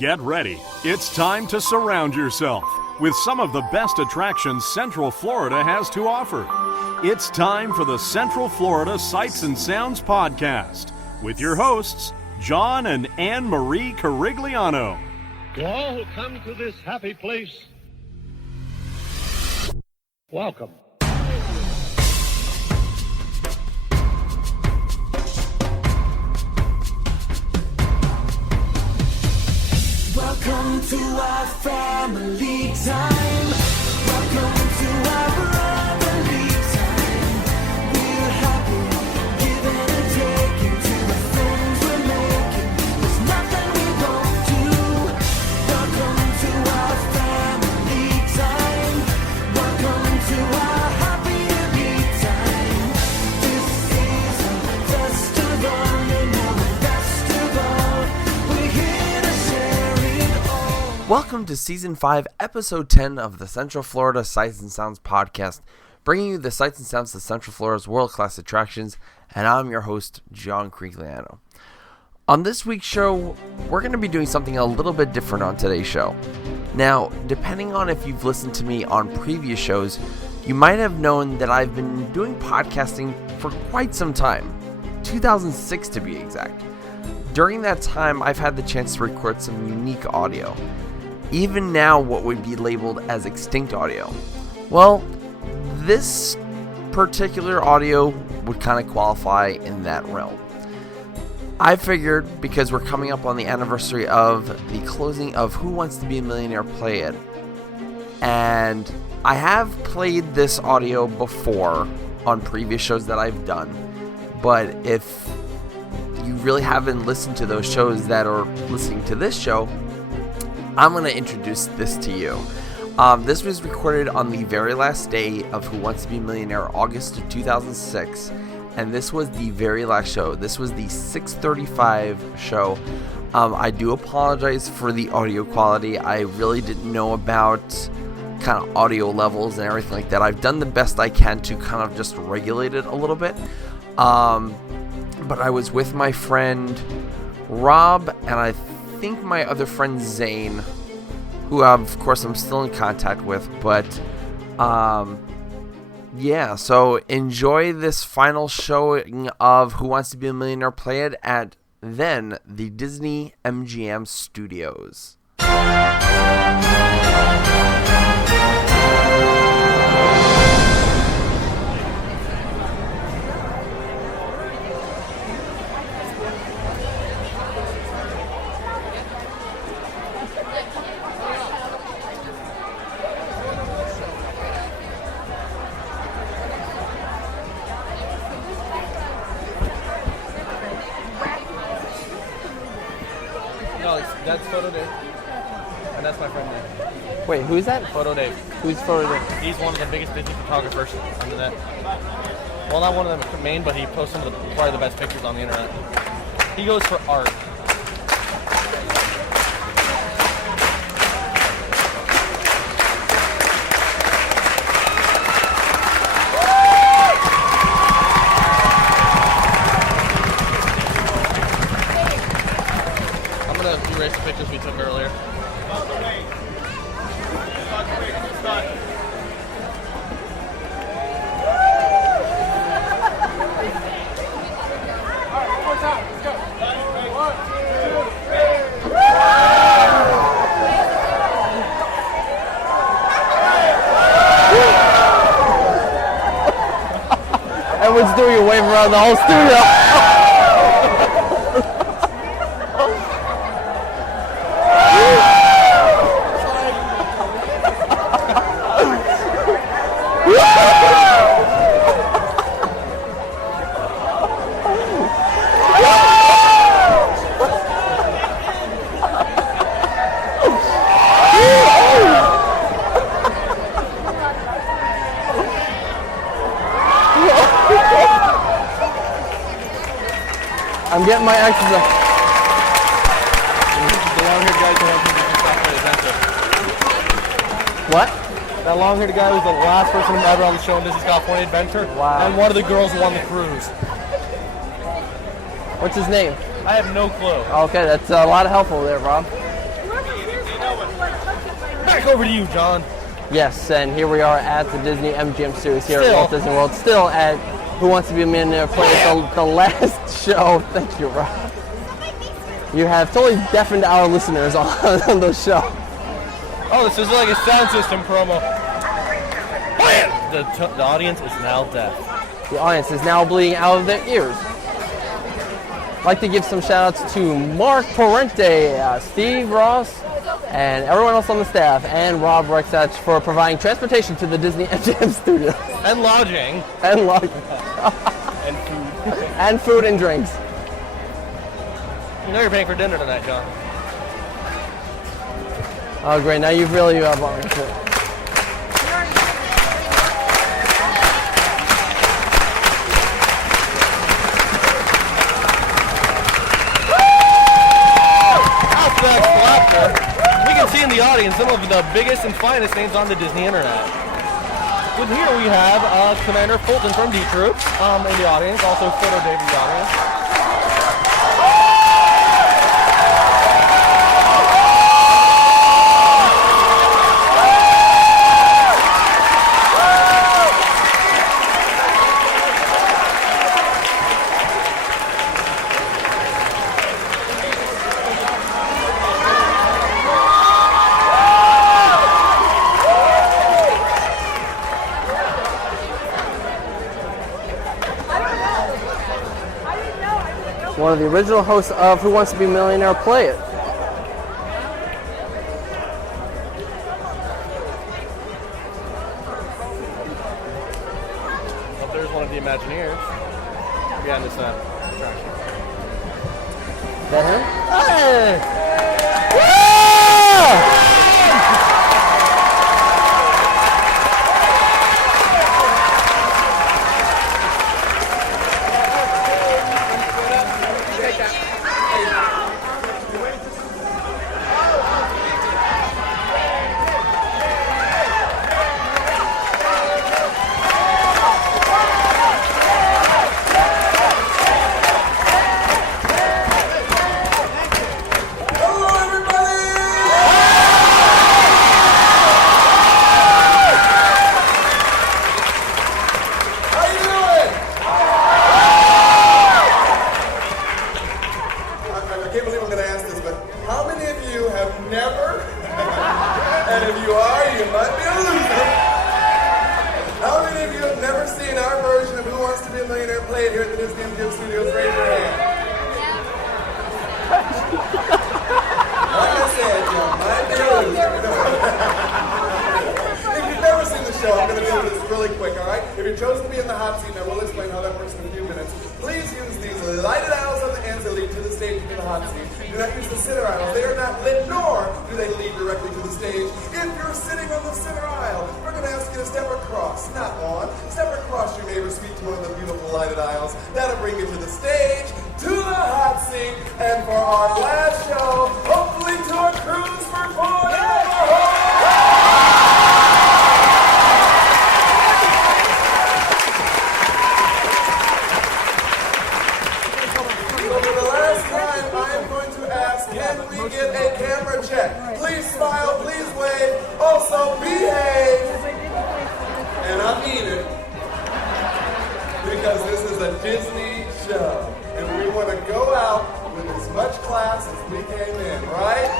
Get ready. It's time to surround yourself with some of the best attractions Central Florida has to offer. It's time for the Central Florida Sights and Sounds Podcast with your hosts, John and Anne Marie Carigliano. To all who come to this happy place, welcome. Welcome to our family time. Welcome to our brotherly time. We're happy, giving and taking to the friends we're making. There's nothing we won't do. Welcome to our family time. Welcome to our happy time. This is a festival, and now the best of all, we're here to share it all. Welcome to Season 5, Episode 10 of the Central Florida Sights and Sounds Podcast, bringing you the sights and sounds of Central Florida's world-class attractions, and I'm your host, John Carigliano. On this week's show, we're going to be doing something a little bit different on today's show. Now, depending on if you've listened to me on previous shows, you might have known that I've been doing podcasting for quite some time, 2006 to be exact. During that time, I've had the chance to record some unique audio. Even now, what would be labeled as extinct audio. Well, this particular audio would kind of qualify in that realm. I figured, because we're coming up on the anniversary of the closing of Who Wants to Be a Millionaire Play It, and I have played this audio before on previous shows that I've done, but if you really haven't listened to those shows that are listening to this show, I'm going to introduce this to you. This was recorded on the very last day of Who Wants to Be a Millionaire, August of 2006, and this was the very last show. This was the 6:35 show. I do apologize for the audio quality. I really didn't know about kind of audio levels and everything like that. I've done the best I can to kind of just regulate it a little bit. But I was with my friend Rob, and I think my other friend Zane, who of course I'm still in contact with, but yeah, so enjoy this final showing of Who Wants to Be a Millionaire Play It at then the Disney-MGM Studios. That's Photo Dave, and that's my friend Dave. Wait, who's that? Photo Dave. Who's Photo Dave? He's one of the biggest Disney photographers on the net. Well, not one of them main, but he posts some of the probably the best pictures on the internet. He goes for art. Erase the pictures we took earlier. Everyone's doing a wave around the whole studio. I'm getting my exercise. The long-haired guy who helped me adventure. What? That long-haired guy was the last person ever on the show in Disney's California Adventure. Wow. And one of the girls who won the cruise. What's his name? I have no clue. Okay, that's a lot of help over there, Rob. Back over to you, John. Yes, and here we are at the Disney-MGM Studios here Still. at Walt Disney World. Still at Who Wants to Be a Millionaire plays the last show. Thank you, Rob. You have totally deafened our listeners on the show. Oh, this is like a sound system promo. The audience is now deaf. The audience is now bleeding out of their ears. I'd like to give some shout outs to Mark Parente, Steve Ross, and everyone else on the staff, and Rob Rexach for providing transportation to the Disney-MGM Studios. And lodging. And lodging. And food. And food and drinks. You know you're paying for dinner tonight, John. Oh, great. Now you've really brought me to it. We can see in the audience some of the biggest and finest names on the Disney internet. With here we have Commander Fulton from D-Troops in the audience, also Photo Dave in the audience. One of the original hosts of Who Wants to Be a Millionaire play it. Up there's one of the Imagineers behind this attraction. That him? Hey! Yeah! played here at the Disney-MGM Studios, raise your hand. Like I said, you might be a loser. If you've never seen the show, I'm going to do this really quick, all right? If you're chosen to be in the hot seat, and I will explain how that works in a few minutes, please use these lighted aisles on the ends that lead to the stage in the hot seat. Do not use the center aisles. They are not lit, nor do they lead directly to the stage. If you're sitting on the center aisle, we're going to ask you to step across, not on. Step across your neighbor's feet to one of the beautiful lighted aisles. That'll bring you to the stage, to the hot seat, and for our last show, hopefully to a cruise for 4 hours. Get a camera check. Please smile, please wave, also behave. And I mean it. Because this is a Disney show. And we want to go out with as much class as we came in, right?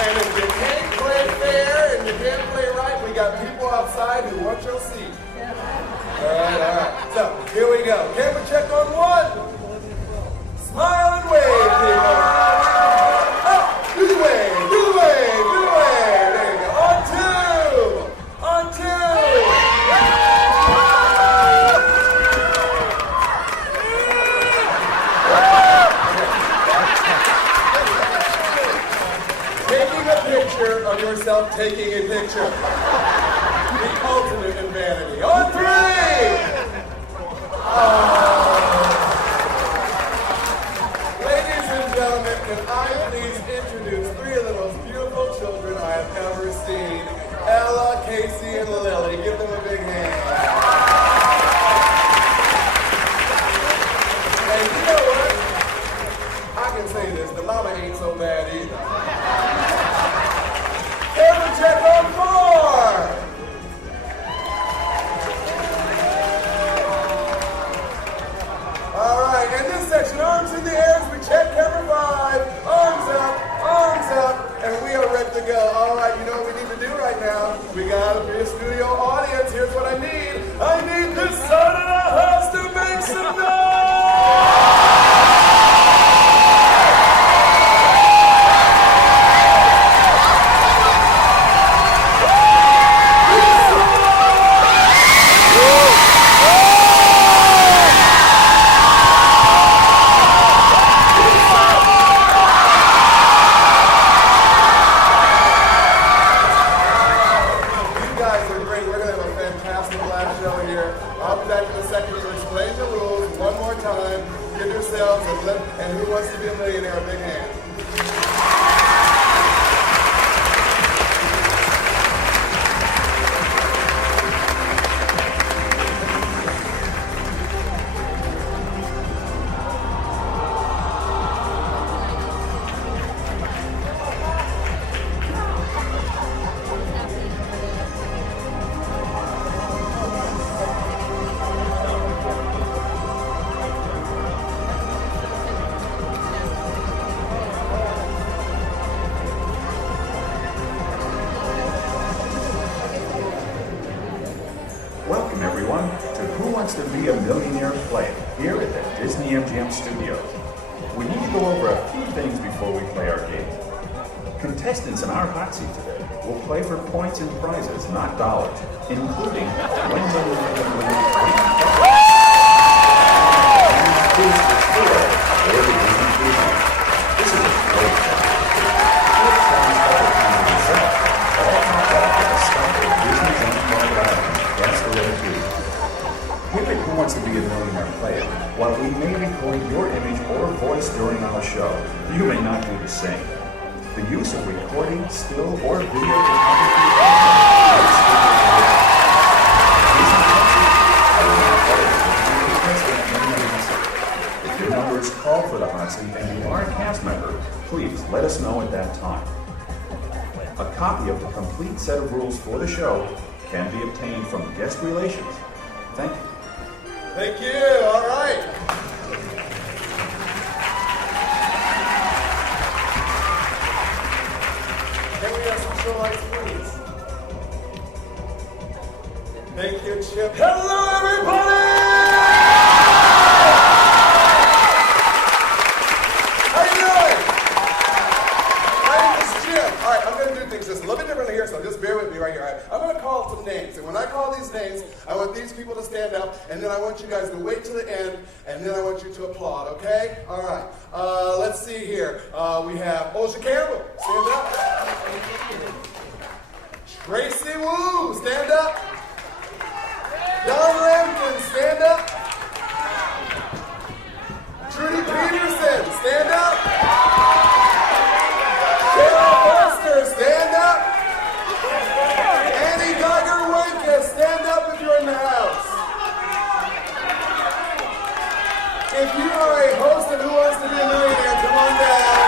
And if you can't play fair and you can't play right, we got people outside who want your seat. All right. So, here we go. Camera check on 1. Smile and wave, people. Up, do the wave, do the wave, do the wave. There you go. On 2. On 2. Taking a picture of yourself taking a picture. The ultimate in vanity. On 3. Ladies and gentlemen, can I please introduce 3 of the most beautiful children I have ever seen? Ella, Casey, and Lily. Give them a big hand. And you know what? the mama ain't so bad either. Camera check on 4. All right, in this section, arms in the air as we check camera 5. Arms up, and we are ready to go. All right, you know what we need to do right now? We got a big studio audience. Here's what I need. I need this side of the house to make some noise! And who wants to be a millionaire? Big hand. Welcome everyone to Who Wants to Be a Millionaire Play here at the Disney-MGM Studios. We need to go over a few things before we play our game. Contestants in our hot seat today will play for points and prizes, not dollars, including when they will make a million. This is a great time. Here at Who Wants to Be a Millionaire Player, while we may record your image or voice during our show, you may not do the same. The use of recording, still, or video If your number is called for the hot seat and you are a cast member, please let us know at that time. A copy of the complete set of rules for the show can be obtained from Guest Relations. Thank you. Thank you. All right. Can we have some show lights, please? Thank you, Chip. Hello, everybody! How you doing? My name is Chip. All right, I'm going to do things just a little bit differently here, so just bear with me right here. All right? I'm going to call some names, and when I call these names, I want these people to stand up, and then I want you guys to wait till the end, and then I want you to applaud, okay? All right. Let's see here. We have Osha Campbell. Stand up. Tracy Wu. Stand up. Don Lampkin. Stand up. Trudy Peterson. Stand up. Carol Foster. Stand up. Annie Geiger-Wenke. Stand up if you're in the house. If you are a host of Who Wants to Be a Millionaire, come on down.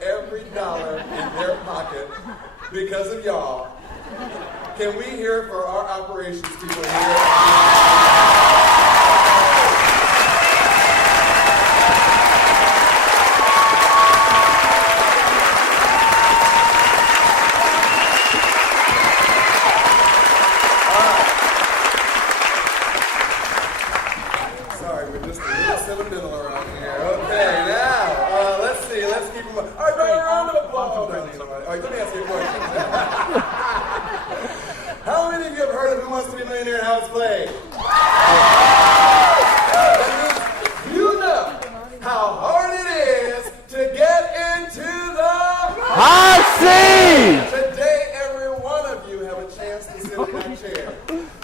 every dollar in their pocket because of y'all. Can we hear it for our operations people here? Sorry, we're just a little sentimental around here. Okay, now, let's see. Let's keep them up. All right, bring a round of applause. All right, let me ask you a question. How many of you have heard of Who Wants to Be a Millionaire and how it's played? That means you know how hard it is to get into the Hot seat! Today, every one of you have a chance to sit in that chair.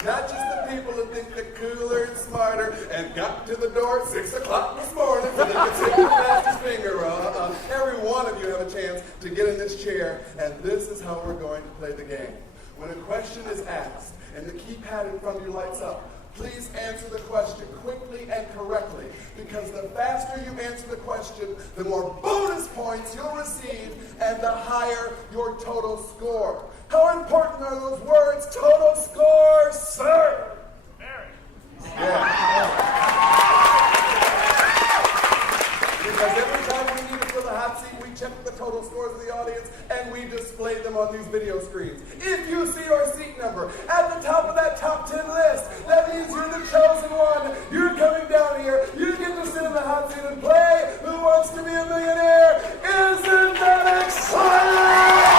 Not just the people who think they're cooler and smarter and got to the door at 6 o'clock this morning so they could take the fastest finger roll. Every one of you have a chance to get in this chair, and this is how we're going to play the game. When a question is asked and the keypad in front of you lights up, please answer the question quickly and correctly, because the faster you answer the question, the more bonus points you'll receive and the higher your total score. How important are those words, total score, sir? Yeah. Because every time we need to fill the hot seat, we check the total scores of the audience and we display them on these video screens. If you see your seat number at the top of that top 10 list, that means you're the chosen one. You're coming down here. You get to sit in the hot seat and play Who Wants to Be a Millionaire? Isn't that exciting?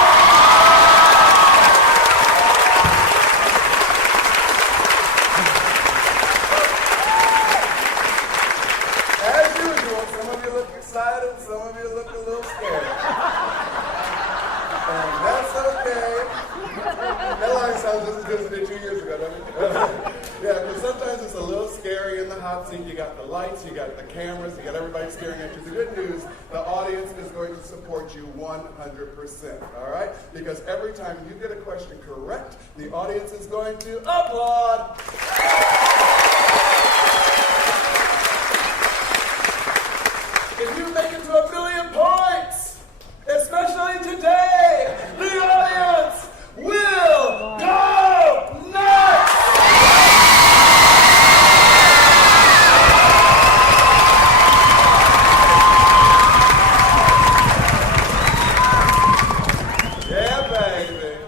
As usual, some of you look excited, some of you look a little scared. And that's okay. That line sounds just as good as it did 2 years ago, doesn't it? Yeah, because sometimes it's a little scary in the hot seat. You got the lights, you got the cameras, you got everybody staring at you. The good news, the audience is going to support you 100%, all right? Because every time you get a question correct, the audience is going to applaud. If you make it to 1 million points, especially today, the audience will go nuts! Yeah, baby.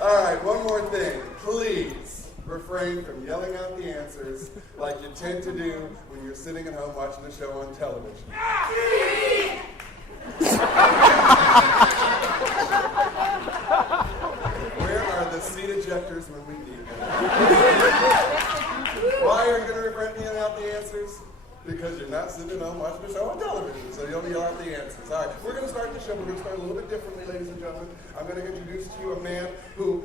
All right, one more thing. Please refrain from yelling out the answers like you tend to do when you're sitting at home watching the show on television. Where are the seat ejectors when we need them? Why are you going to refrain from yelling out the answers? Because you're not sitting at home watching the show on television, so you don't yell out the answers. All right, we're going to start the show. We're going to start a little bit differently, ladies and gentlemen. I'm going to introduce to you a man who,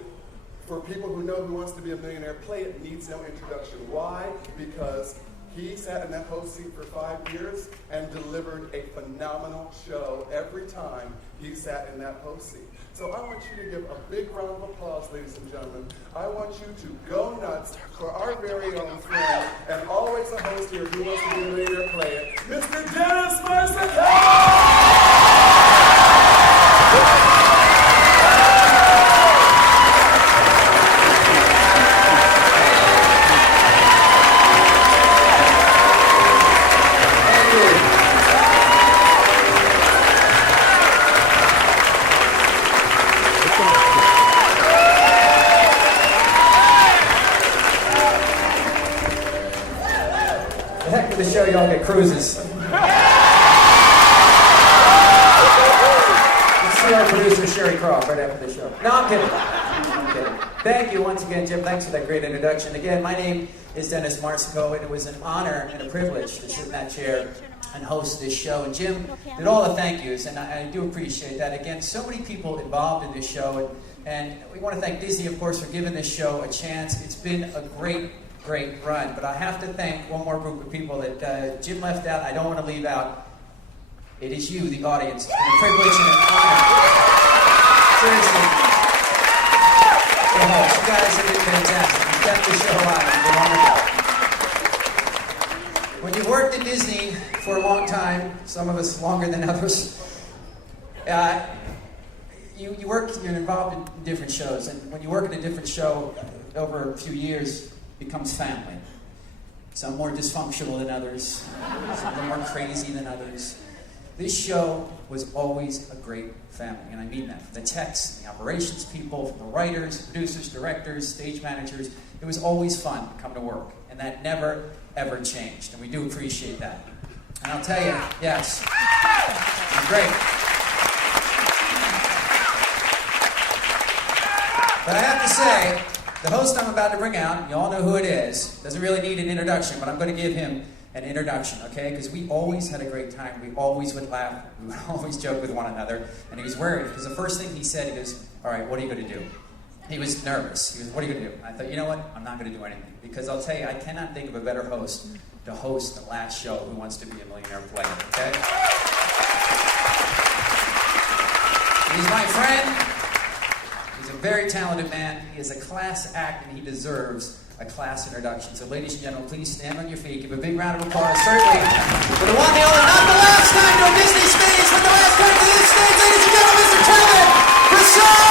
for people who know Who Wants to Be a Millionaire, play it needs no introduction. Why? Because he sat in that host seat for 5 years and delivered a phenomenal show every time he sat in that host seat. So I want you to give a big round of applause, ladies and gentlemen. I want you to go nuts for our very own friend and always a host here Who Wants to Be a Millionaire, play it, Mr. Dennis Marcico! The heck with the show, y'all get cruises. Let's see our producer, Sherry Croft, right after the show. No, I'm kidding. I'm kidding. Thank you once again, Jim. Thanks for that great introduction. Again, my name is Dennis Marcico, and it was an honor and a privilege to sit in that chair and host this show. And Jim did all the thank yous, and I do appreciate that. Again, so many people involved in this show, and we want to thank Disney, of course, for giving this show a chance. It's been a great run, but I have to thank one more group of people that Jim left out. I don't want to leave out. It is you, the audience. It's been a privilege and an honor. Seriously. You guys have been fantastic. You kept the show alive. You've been wonderful. When you worked at Disney for a long time, some of us longer than others, you're involved in different shows, and when you work in a different show over a few years, it becomes family. Some more dysfunctional than others, some more crazy than others. This show was always a great family, and I mean that. From the techs, the operations people, from the writers, producers, directors, stage managers, it was always fun to come to work, and that never, ever changed, and we do appreciate that. And I'll tell you, yes, it was great. But I have to say, the host I'm about to bring out, you all know who it is, doesn't really need an introduction, but I'm going to give him an introduction, okay? Because we always had a great time. We always would laugh. We would always joke with one another. And he was worried, because the first thing he said, he goes, all right, what are you going to do? He was nervous. He was, what are you going to do? And I thought, you know what? I'm not going to do anything. Because I'll tell you, I cannot think of a better host to host the last show, Who Wants to Be a Millionaire Player, okay? He's my friend. He's a very talented man. He is a class act, and he deserves a class introduction. So ladies and gentlemen, please stand on your feet. Give a big round of applause, certainly, for the one, the only, not the last time to a Disney stage, but the last time to this stage, ladies and gentlemen, Mr. Kevin Broussard!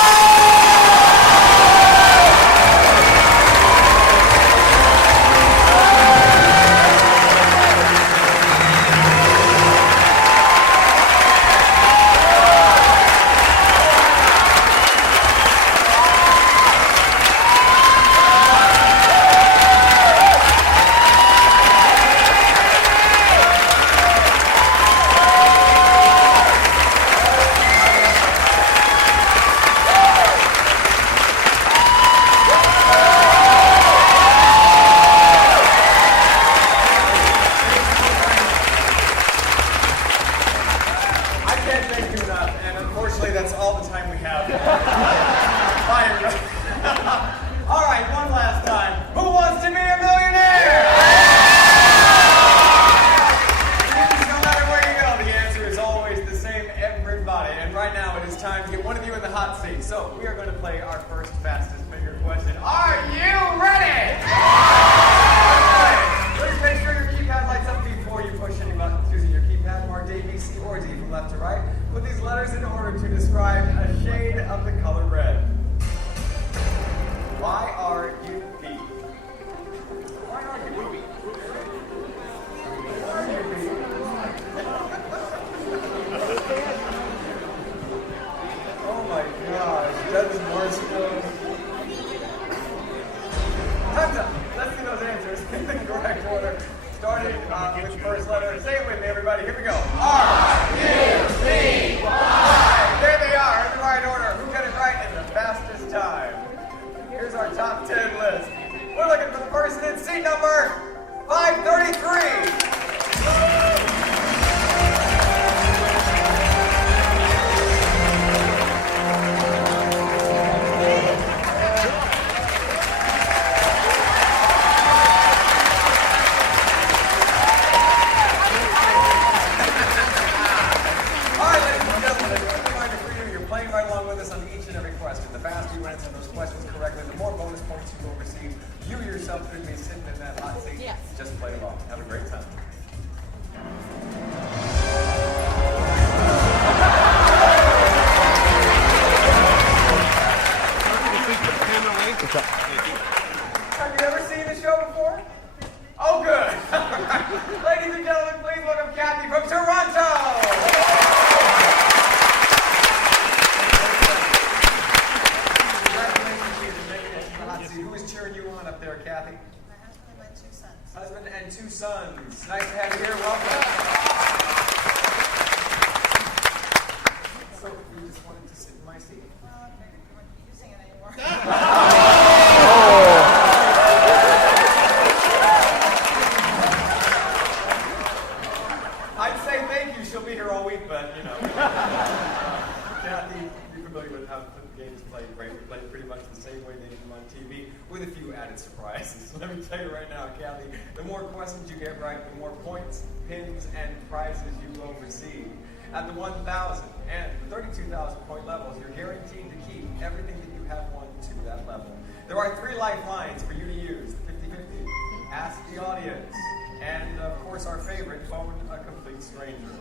At the 1,000 and 32,000 point levels, you're guaranteed to keep everything that you have won to that level. There are 3 lifelines for you to use, the 50-50, ask the audience, and of course course, our favorite, phone a complete stranger.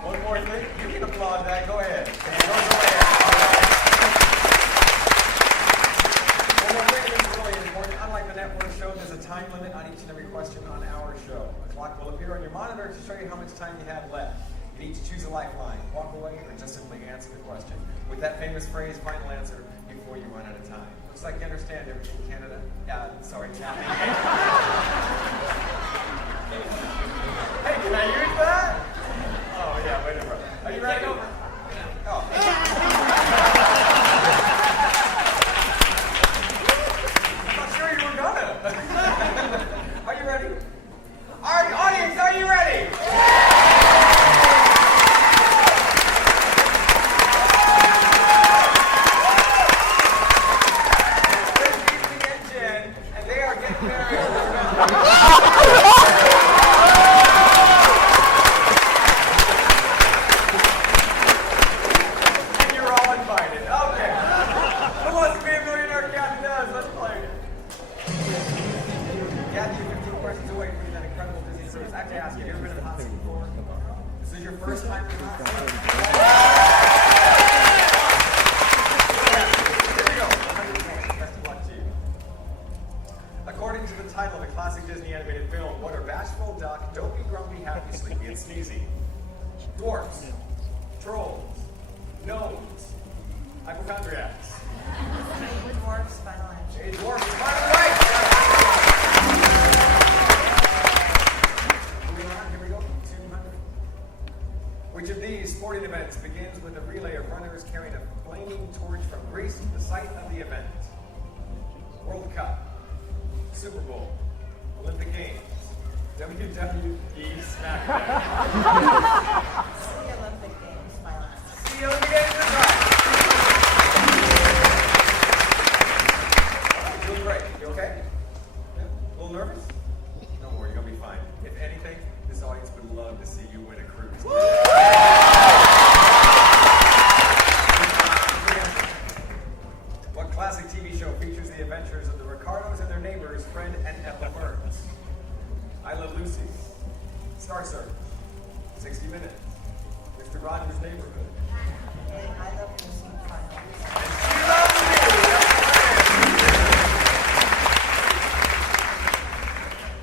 One more thing, you can applaud that. Go ahead. And yours away. One more thing that's really important. Unlike the network show, there's a time limit on each and every question on our show. A clock will appear on your monitor to show you how much time you have left. You need to choose a lifeline, walk away, or just simply answer the question. With that famous phrase, final answer, before you run out of time. Looks like you understand everything in Canada. Sorry, Kathy. Hey, can I use that? Oh, yeah, wait a minute. Are you ready? Oh. I'm not sure you were gonna. Are you ready? All right, audience, are you ready? According to the title of a classic Disney animated film, what are bashful, duck, dopey, grumpy, happy, sleepy, and sneezy? Dwarfs, trolls, gnomes, hypochondriacs. Dwarfs, final answer. A dwarf is final right! Moving on, here we go. 200. Which of these sporting events begins with a relay of runners carrying a flaming torch from Greece to the site of the event? World Cup, Super Bowl, Olympic Games, WWE SmackDown. The Olympic Games, final answer. The Olympic Games is right. Doing great. You okay? Yeah? A little nervous? Don't worry, you're gonna be fine. If anything, this audience would love to see you win a cruise. What classic TV show features the adventures of the Ricardos and their neighbors, Fred and Ethel Mertz? I Love Lucy, Star Search, 60 Minutes, Mr. Rogers' Neighborhood. I love Lucy, final answer. And she loves me! That's right.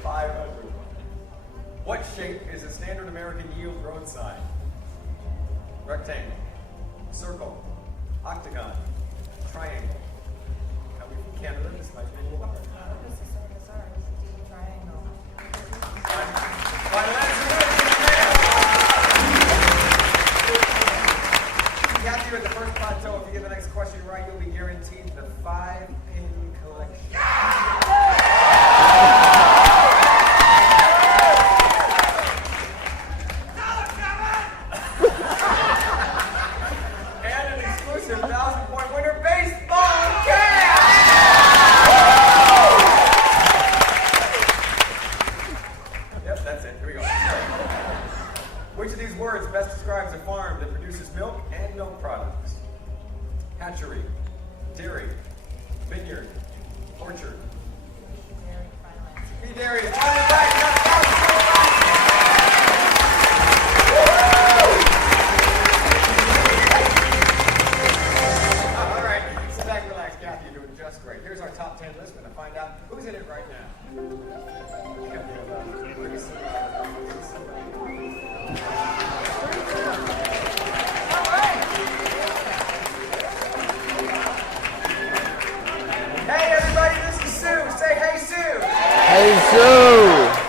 500. What shape is a standard American yield road sign? Rectangle, circle, octagon, triangle. Coming from Canada, this might be a little hard. This is the same as ours. D triangle. Final answer is Kathy, you're at the first plateau. If you get the next question right, you'll be guaranteed the 5-pin collection. And an exclusive 1,000-point winner baseball cash! Yep, that's it. Here we go. Which of these words best describes a farm that produces milk and milk products? Hatchery, dairy, vineyard, orchard. Dairy, final answer. Be dairy is finally right. You got all right, sit back and relax, Kathy. You're doing just great. Here's our top 10 list. We're going to find out who's in it right now. Hey everybody, this is Sue. Say hey Sue. Hey, Sue!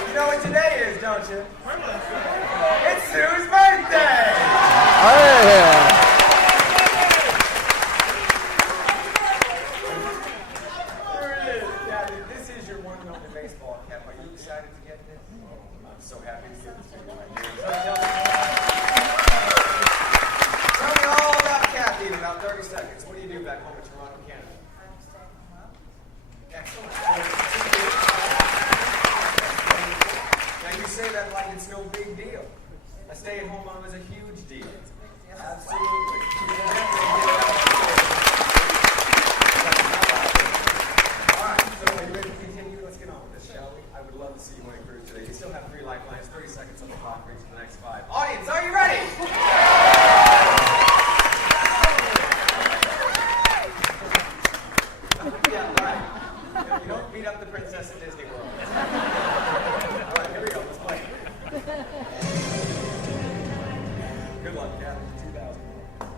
Kathy, for 2,000 more.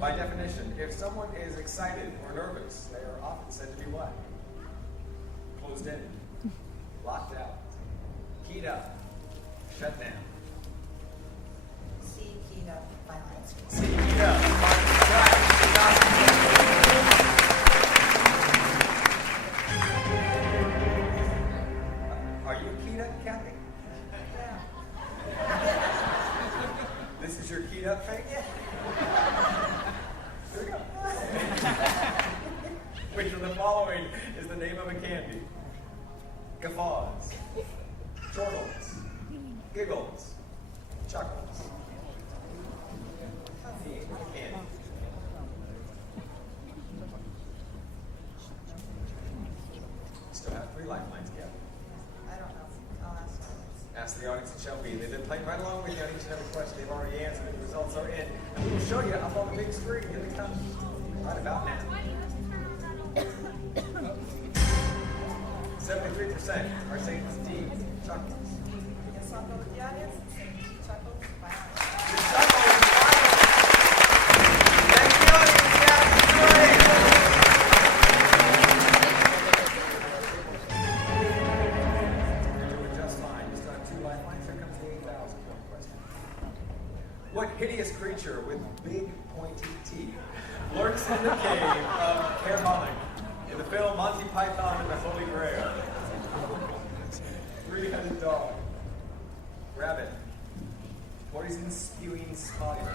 By definition, if someone is excited or nervous, they are often said to be what? Closed in, locked out, keyed up, shut down. C, keyed up, violence. See, keyed up. Are you keyed up, Kathy? This is your keyed up face? Here we go. Which of the following is the name of a candy? Guffaws, chortles, giggles, chuckles. Name of a candy. Still have 3 lifelines, Kathy. I don't know. I'll ask others. Ask the audience, it shall be. They've been playing right along with you on each and every question. They've already answered. The results are in. And we will show you up on the big screen. Here they come. Right about now. 73% are saying it's D, chuckles. Guess I'll go with the audience and say chuckles, violence. The chuckle is final. Thank you, audience. Kathy, great. You're doing just fine. You still have 2 lifelines. Here comes the 8,000 question. What hideous creature with big pointy teeth lurks in the cave of Caermonic in the film Monty Python and the Holy Grail? 3-headed dog, rabbit, poison-spewing spider,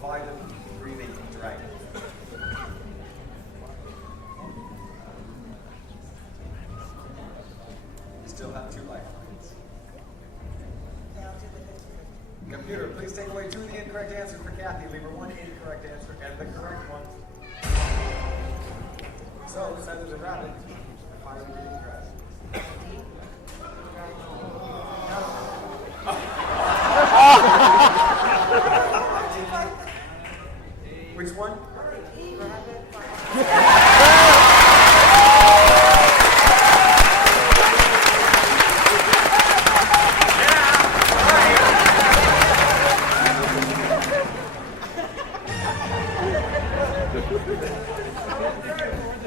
vitamin-breathing dragon. You still have 2 lifelines. Yeah, I'll do the 50-50. Computer, please take away 2 of the incorrect answers for Kathy. Leave her 1 incorrect answer and the correct one. So, it's either the rabbit or fire-breathing dragon. Which one? E, rabbit, violence.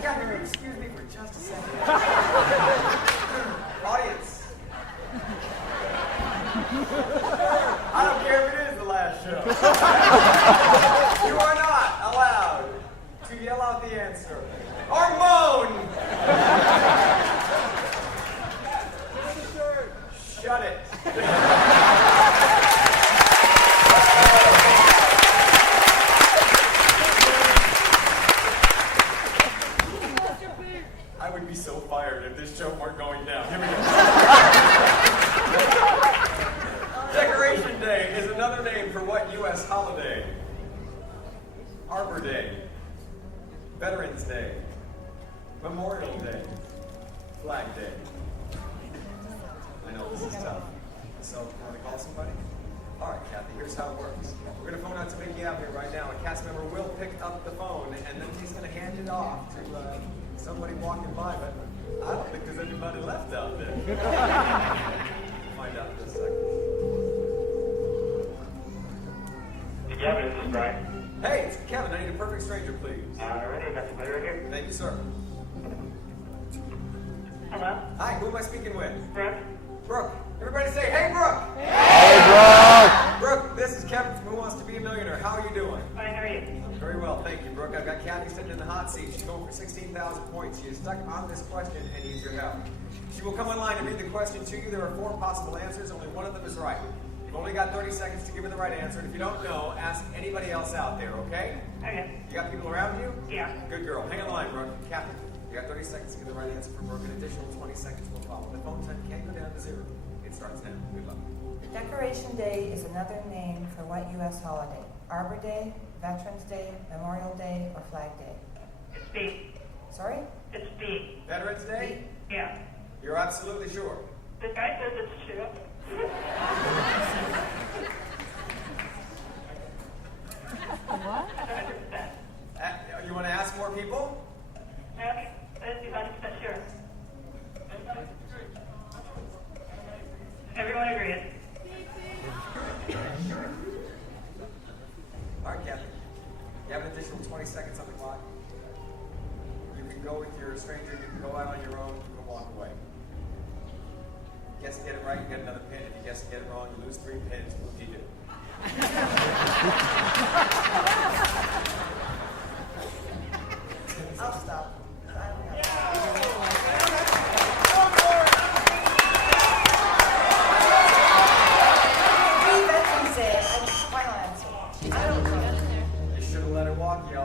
Kathy, excuse me for just a second. Audience. I don't care if it is the last show. You are not allowed to yell out the answer or moan. Shut it. I would be so fired if this show weren't going down. Here we go. Decoration Day is another name for what U.S. holiday? Arbor Day, Veterans Day, Memorial Day, Flag Day. I know this is tough. So, you want to call somebody? All right, Kathy, here's how it works. We're going to phone out to Mickey out here right now. A cast member will pick up the phone, and then he's going to hand it off to somebody walking by, but I don't think there's anybody left out there. Find out in just a second. Yeah, this is Brian. Hey, it's Kevin. I need a perfect stranger, please. Alrighty, got somebody right here. Thank you, sir. Hello? Hi, who am I speaking with? Brooke? Brooke. Everybody say, hey, Brooke. Hey, bro! Brooke, this is Kevin from Who Wants to Be a Millionaire. How are you doing? Fine, how are you? Very well, thank you, Brooke. I've got Kathy sitting in the hot seat. She's going for 16,000 points. She is stuck on this question and needs your help. She will come online and read the question to you. There are 4 possible answers. Only one of them is right. You've only got 30 seconds to give her the right answer. And if you don't know, ask anybody else out there, okay? Okay. You got people around you? Yeah. Good girl. Hang on the line, Brooke. Kathy, you got 30 seconds to give the right answer for Brooke. An additional 20 seconds will follow. The phone time can go down to 0. It starts now. Good luck. Decoration Day is another name for what U.S. holiday? Arbor Day, Veterans Day, Memorial Day, or Flag Day? It's B. Sorry? It's B. Veterans Day? Yeah. You're absolutely sure. The guy says it's true. What? 100%. You want to ask more people? Okay. Let's be 100% sure. Everyone agrees. 20 seconds on the clock. You can go with your stranger, you can go out on your own, you can walk away. Guess and get it right, you get another pin. If you guess and get it wrong, you lose 3 pins. What do you do? I'll stop. Veterans Day. Final answer. I don't know. You should have let her walk, y'all.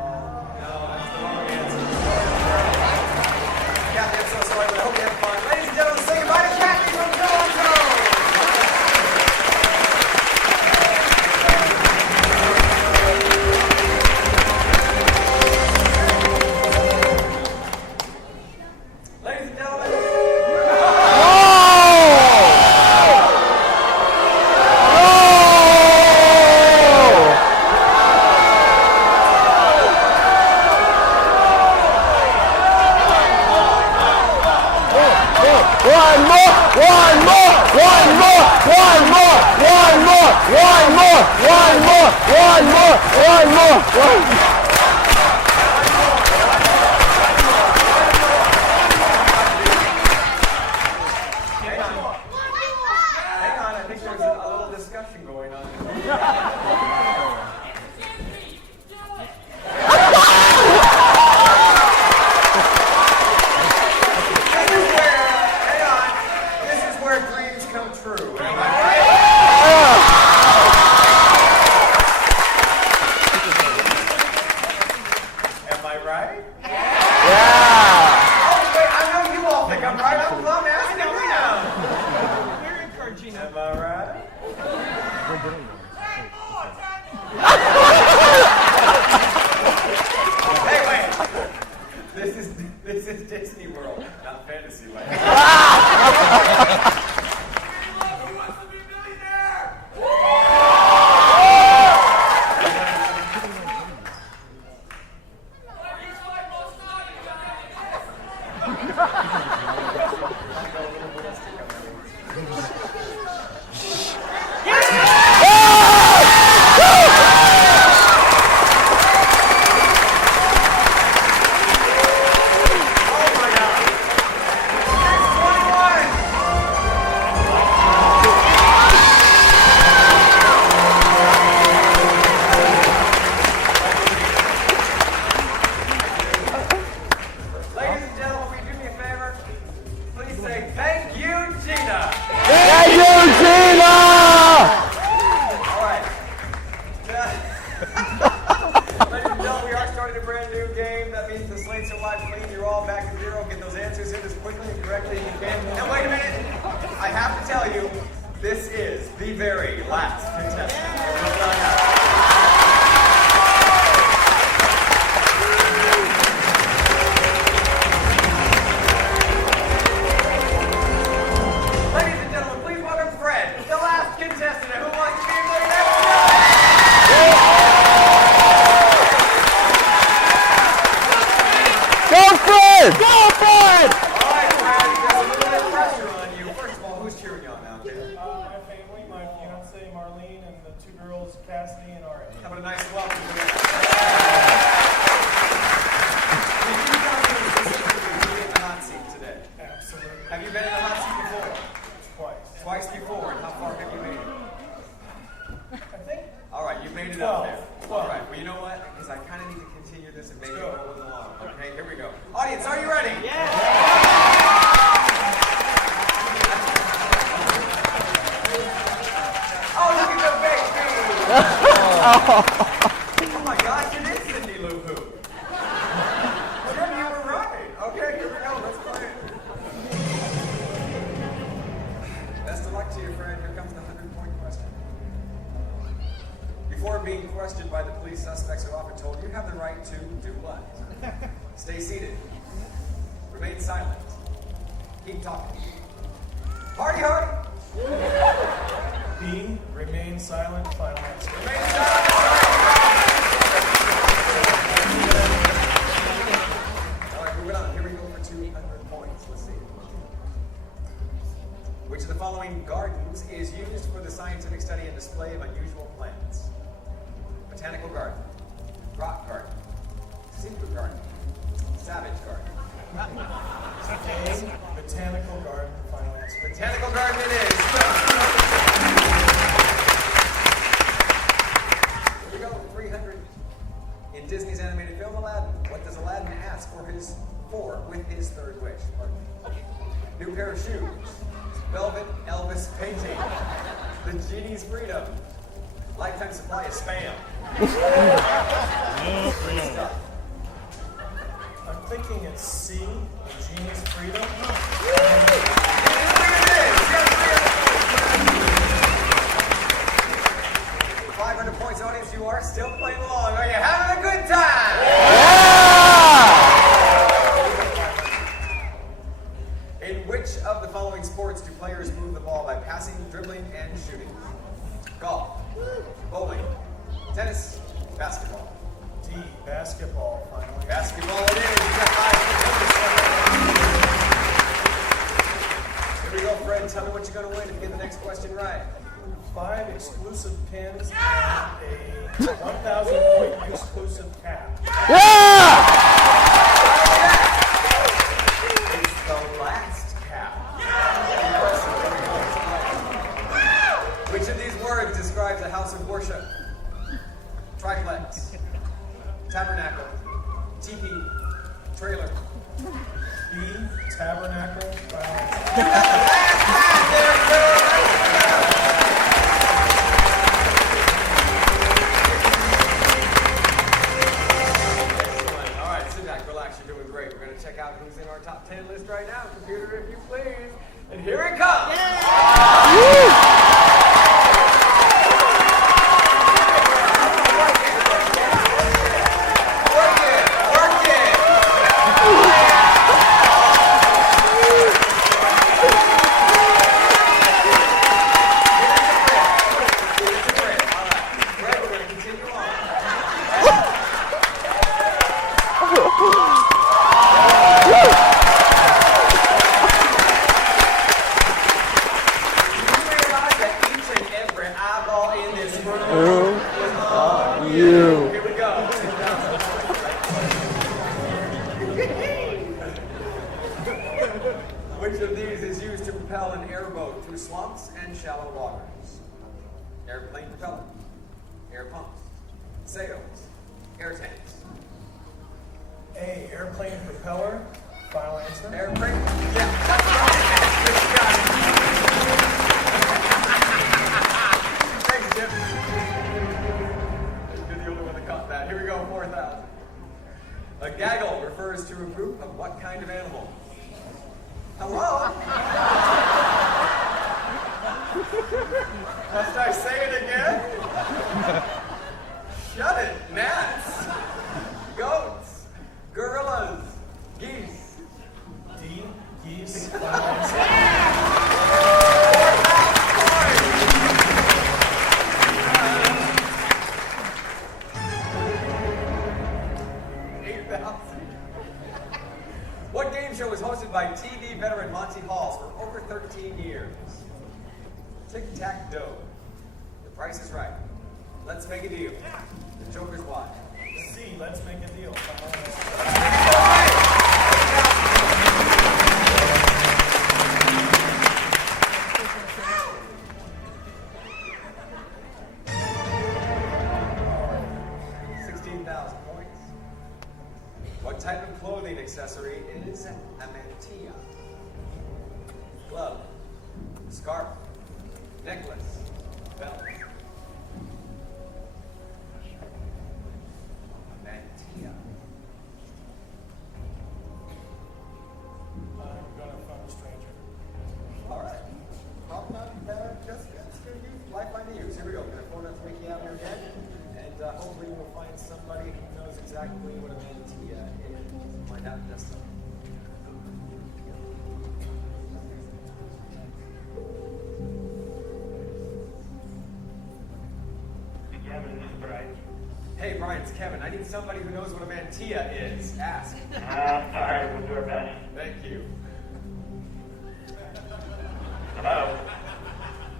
No, that's the wrong answer. Kathy, I'm so sorry, but I hope you had fun. Ladies and gentlemen, say goodbye to Kathy from Toronto! Ladies and gentlemen, hang on, I think there's a little discussion going on. This is where dreams come true. Am I right? Am I right? Oh, wait, I know you all think I'm right. I'm asking around. We're encouraging Am I right? Hey, wait. This is Disney World, not Fantasy Land. Who wants to be a millionaire? Ladies and gentlemen, will you do me a favor? Please say thank you, Gina. Thank you, Gina! All right. Ladies and gentlemen, we are starting a brand new game. That means the slates are wiped clean. You're all back to zero. Get those answers in as quickly and correctly as you can. Now, wait a minute. I have to tell you, this is the very last contestant. Well done. Ladies and gentlemen, please welcome Fred, the last contestant of Who Wants to Be a Millionaire? Go, Fred! Go, Fred! All right, Fred, there's a little bit of pressure on you. First of all, who's cheering you on now, kid? my family, my fiance Marlene, and the 2 girls Cassidy and Ari. How about a nice welcome to them? Did you tell me specifically to be in the hot seat today? Absolutely. Have you been in the hot seat before? Twice. Twice before, and how far have you made it? I think. All right, you made it up there. 12. All right, well, you know what? Because I kind of need to continue this and make it roll along. Okay, here we go. Audience, are you ready? Oh, look at the baby! Oh my gosh, it is Cindy Lou Who. Jim, you were right. Okay, here we go. Let's play it. Best of luck to you, friend. Here comes the 100-point question. Before being questioned by the police, suspects are often told you have the right to do what? Stay seated. Remain silent. Keep talking. Party hard. B, remain silent, final answer. Remain silent. All right, moving on. Here we go for 200 points. Let's see. Which of the following gardens is used for the scientific study and display of unusual plants? Botanical garden, rock garden, 4 with his third wish. New pair of shoes. Velvet Elvis painting. The genie's freedom. Lifetime supply of spam. Free stuff. I'm thinking it's C, the genie's freedom. 500 points, audience. You are still playing along. Are you having a good time? In which of the following sports do players move the ball by passing, dribbling, and shooting? Golf, bowling, tennis, basketball. D, basketball, finally. Basketball it is. You got 5 points. Here we go, Fred. Tell me what you're going to win if you get the next question right. 5 exclusive pins and a 1,000-point exclusive cap. It's the last cap. Which of these words describes a house of worship? Triplex, tabernacle, teepee, trailer. B, tabernacle, balance. All right, sit back, relax. You're doing great. We're going to check out who's in our top 10 list right now. Computer, if you please. And here it comes. Here we go. Which of these is used to propel an airboat through swamps and shallow waters? Airplane propeller, air pumps, sails, air tanks. A, airplane propeller, final answer. Airplane? Yeah. Thanks, Jim. You're the only one that caught that. Here we go, 4,000. A gaggle refers to a group of what kind of animal? Hello? Must I say it again? Shut it. Gnats. Goats. Gorillas. Geese. D, geese, final answer. 8,000. What game show was hosted by TV veteran Monty Halls for over 13 years? Tic-tac-toe. The Price is Right. Let's Make a Deal. The Joker's Wife. C, let's make a deal, final answer. 16,000 points. What type of clothing accessory is a mantilla? Glove, scarf, necklace, belt. Mantilla. I'm gonna phone a stranger. All right. Probably not just going to use lifeline to use. Here we go. We're going to phone up to Mickey out here again. And hopefully we'll find somebody who knows exactly what a mantilla is. Find out in just a second. Hey, Brian, it's Kevin. I need somebody who knows what a mantilla is. Ask. All right, we'll do our best. Thank you. Hello?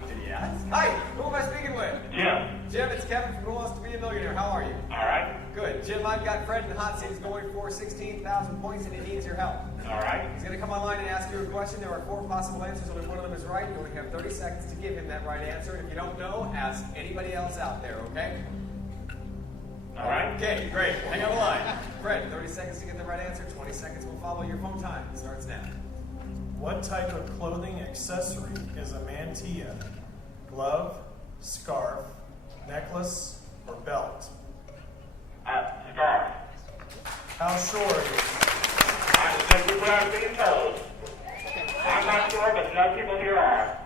Did he ask? Hi, who am I speaking with? Jim. Jim, it's Kevin from Who Wants to Be a Millionaire. How are you? All right. Good. Jim, I've got Fred in the hot seat. He's going for 16,000 points and he needs your help. All right. He's going to come online and ask you a question. There are 4 possible answers. Only one of them is right. You only have 30 seconds to give him that right answer. And if you don't know, ask anybody else out there, okay? All right. Okay, great. Hang on the line. Fred, 30 seconds to get the right answer. 20 seconds will follow. Your phone time starts now. What type of clothing accessory is a mantilla? Glove, scarf, necklace, or belt? Scarf. How sure are you? I'm simply what I'm being told. I'm not sure, but some people here are.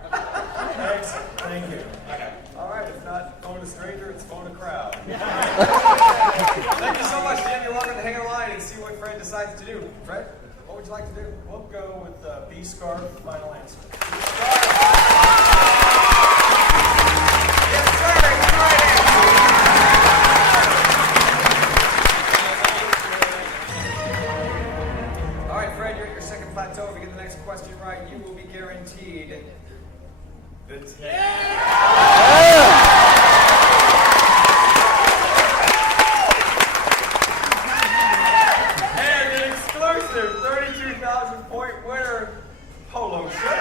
Excellent. Thank you. Okay. All right, it's not phone a stranger, it's phone a crowd. Thank you so much, Jim. You're welcome to hang on the line and see what Fred decides to do. Fred, what would you like to do? We'll go with B scarf. Final answer. Yes, sir. It's the right answer. All right, Fred, you're at your second plateau. If you get the next question right, you will be guaranteed the 10. And an exclusive 32,000 point winner polo shirt.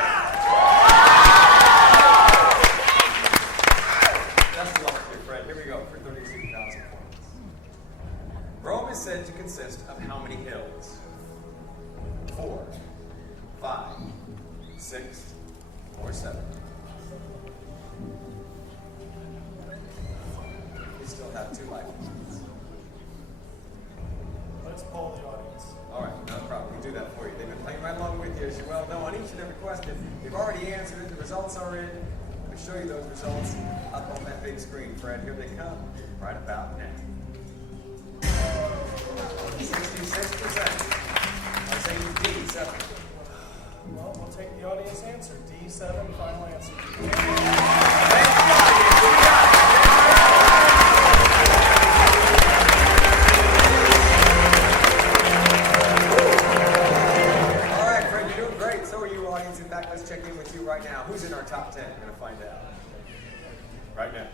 That's the luck, Fred. Here we go for 32,000 points. Rome is said to consist of how many hills? 4, 5, 6, or 7? We still have 2 life points. Let's poll the audience. All right, no problem. We do that for you. They've been playing right along with you, as you well know, on each and every question. You've already answered it. The results are in. Let me show you those results up on that big screen, Fred. Here they come, right about now. 66%. I'm saying D7. Well, we'll take the audience answer. D7. Final answer. Let's check in with you right now. Who's in our top 10? We're going to find out. Right now.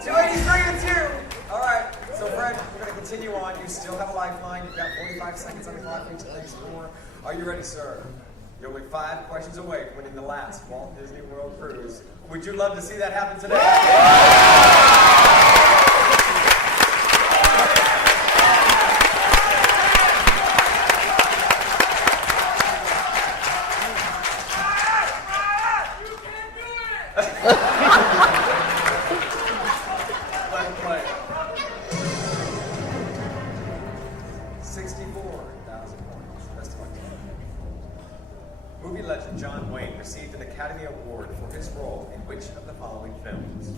283 to 2. All right. So, Fred, we're going to continue on. You still have a lifeline. You've got 45 seconds on the clock for today's score. Are you ready, sir? You're only 5 questions away from winning the last Walt Disney World Cruise. Would you love to see that happen today? Let's play. 64,000 points. Best of luck. Movie legend John Wayne received an Academy Award for his role in which of the following films?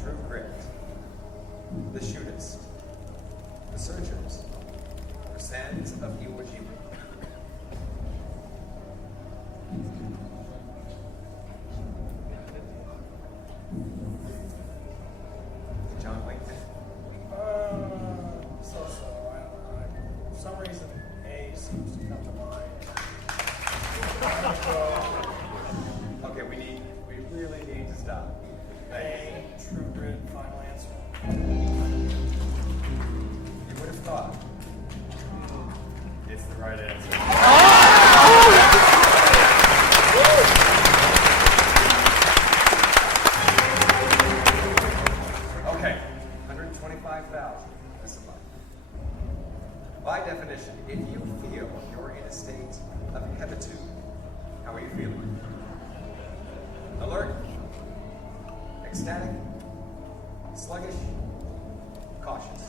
True Grit, The Shootist, The Searchers, or Sands of Iwo Jima? John Wayne. So. For some reason, A seems to come to mind. Okay, we really need to stop. A, True Grit, final answer. You would have thought. It's the right answer. Okay, 125,000. That's a lot. By definition, if you feel you're in a state of hebetude, how are you feeling? Alert? Ecstatic? Sluggish? Cautious?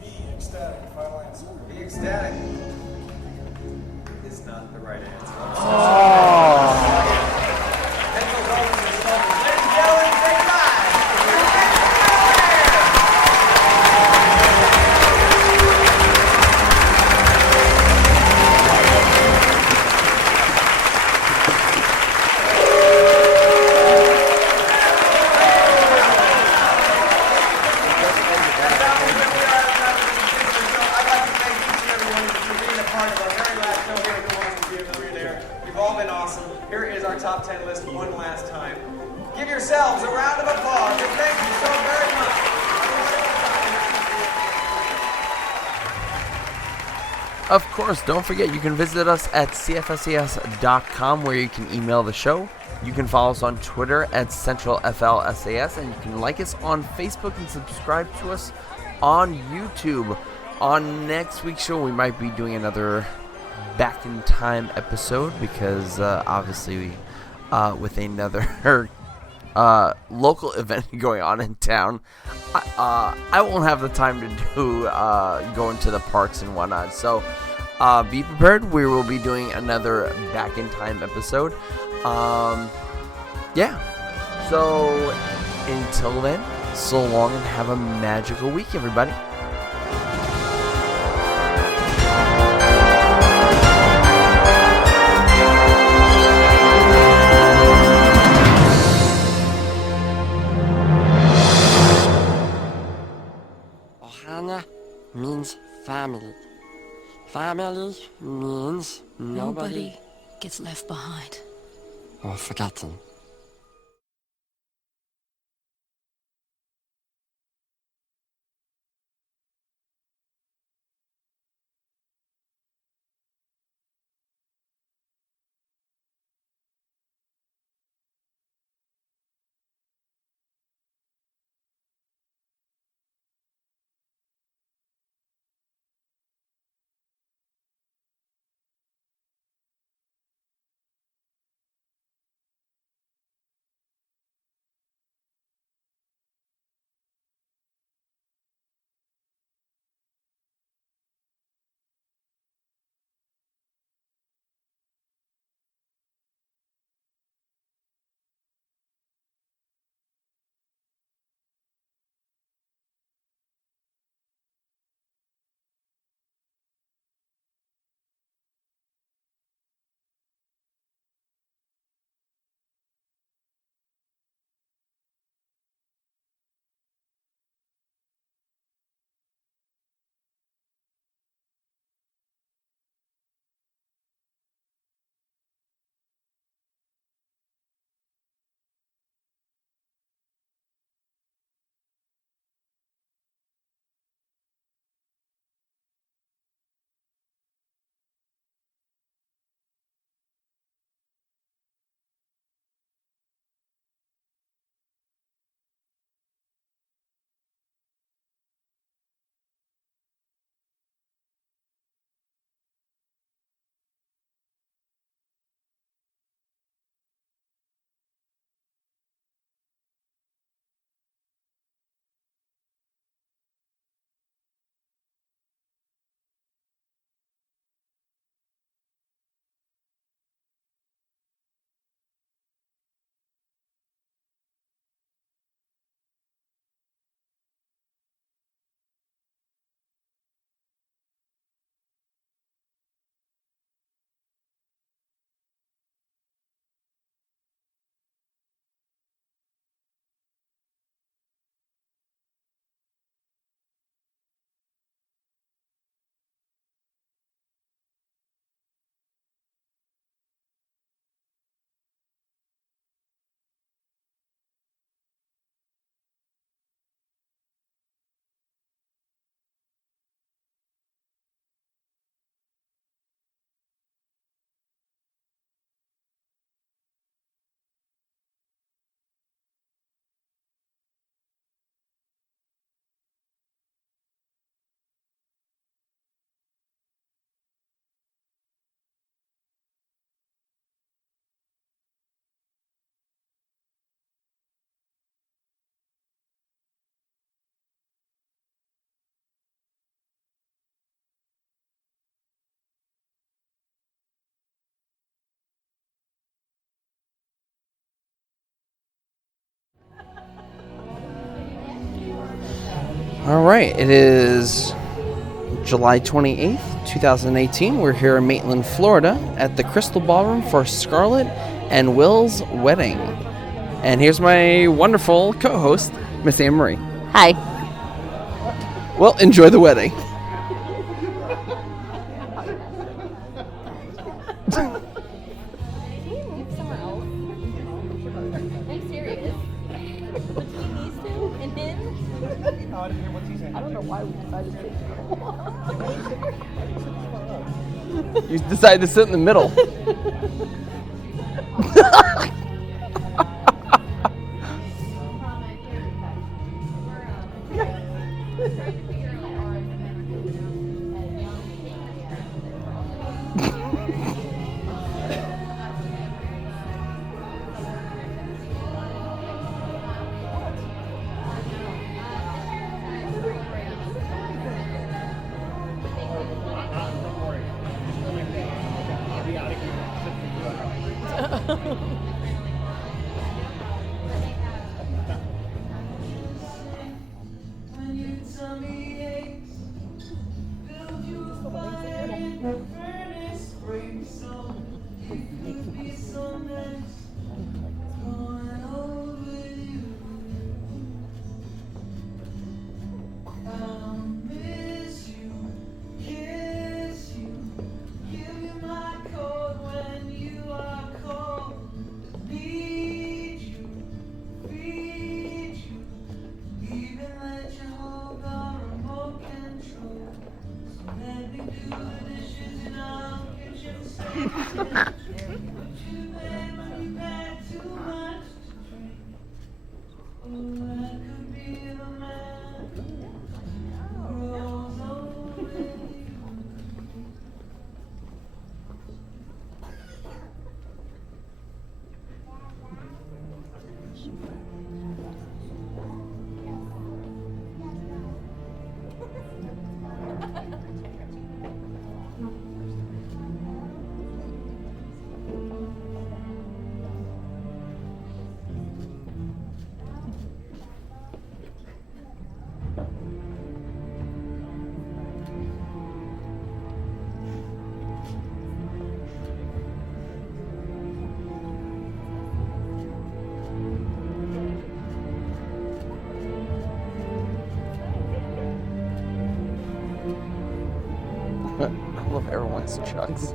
B, ecstatic, final answer. Be ecstatic is not the right answer. Pencil rolls and shoulders. Ladies and gentlemen, say goodbye. I'd like to thank each and every one of you for being a part of our very last show here at the Walt Disney Millionaire. You've all been awesome. Here is our top 10 list one last time. Give yourselves a round of applause and thank you so very much. Of course, don't forget you can visit us at cfses.com where you can email the show. You can follow us on Twitter at CentralFLSAS, and you can like us on Facebook and subscribe to us on YouTube. On next week's show, we might be doing another Back in Time episode because obviously with another local event going on in town, I won't have the time to do going to the parks and whatnot. So be prepared. We will be doing another Back in Time episode. Yeah. So until then, so long and have a magical week, everybody. Ohana means family. Family means nobody gets left behind or forgotten. All right, it is July 28th, 2018. We're here in Maitland, Florida at the Crystal Ballroom for Scarlett and Will's wedding. And here's my wonderful co-host, Miss Anne Marie. Hi. Well, enjoy the wedding. You decided to sit in the middle. When your tummy aches, build you a fire in the furnace, break some. It could be so nice, going over you. I'll miss you, kiss you, give you my coat when you are cold. Need you, feed you, even let you hold the remote control. So let me do the dishes in our kitchen station. Put you bed when you've had too much to drink. Oh, I could be the man who rolls over you. I love everyone's chucks.